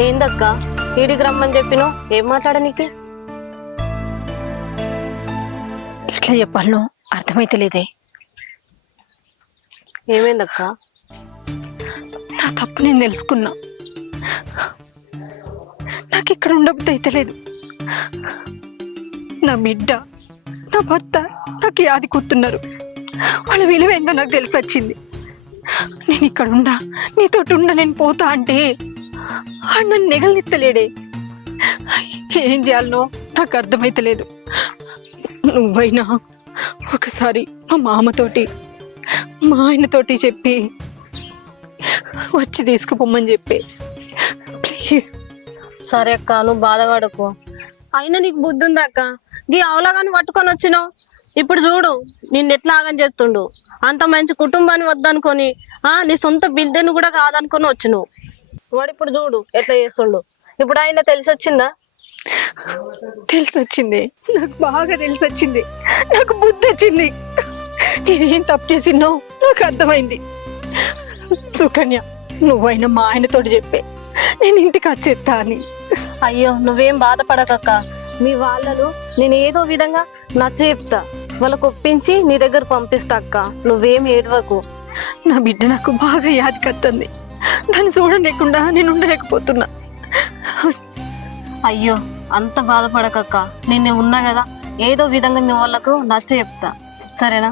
ఏందక్క ఈడికి రమ్మని చెప్పిను? ఏం మాట్లాడనీకి? ఎట్లా చెప్పాలను అర్థమైతలేదే. ఏమైందక్క? నా తప్పు నేను తెలుసుకున్నా. నాకు ఇక్కడ ఉండబుద్ధి అయితలేదు. నా బిడ్డ, నా భర్త నాకు యాది కూతున్నారు. వాళ్ళ విలువ ఏందో నాకు తెలిసి వచ్చింది. నేను ఇక్కడ ఉండా, నీతోటి ఉండా, నేను పోతా అంటే నన్ను నెగలెత్తలేడే. ఏం చేయాలనో నాకు అర్థమైతలేదు. నువ్వైనా ఒకసారి మా మామతోటి మా ఆయనతోటి చెప్పి వచ్చి తీసుకుపోమ్మని చెప్పి ప్లీజ్. సరే అక్క, నువ్వు బాధపడకు. అయినా నీకు బుద్ధి ఉందా అక్క? గీ అవలాగాని పట్టుకొని వచ్చినావు. ఇప్పుడు చూడు నిన్ను ఎట్లా ఆగం చేస్తుండు. అంత మంచి కుటుంబాన్ని వద్దనుకొని నీ సొంత బిడ్డను కూడా కాదనుకొని వచ్చినావు. వాడు ఇప్పుడు చూడు ఎట్లా చేస్తుండు. ఇప్పుడు ఆయన తెలిసి వచ్చిందా? తెలిసి వచ్చింది, నాకు బాగా తెలిసి వచ్చింది. నాకు బుద్ధి వచ్చింది. నేనేం తప్పు చేసినో నాకు అర్థమైంది. సుకన్య, నువ్వైనా మా ఆయనతోటి చెప్పే నేను ఇంటికి వచ్చేస్తా అని. అయ్యో నువ్వేం బాధపడకక్క. మీ వాళ్ళను నేను ఏదో విధంగా నచ్చ చెప్తా, వాళ్ళకు ఒప్పించి నీ దగ్గర పంపిస్తా అక్క. నువ్వేం ఏడవకు. నా బిడ్డ నాకు బాగా యాది కట్టుంది. దాన్ని చూడలేకుండా నేను ఉండలేకపోతున్నా. అయ్యో అంత బాధపడకక్క. నేను ఉన్నా కదా, ఏదో విధంగా మీ వాళ్ళకు నచ్చ చెప్తా. సరేనా?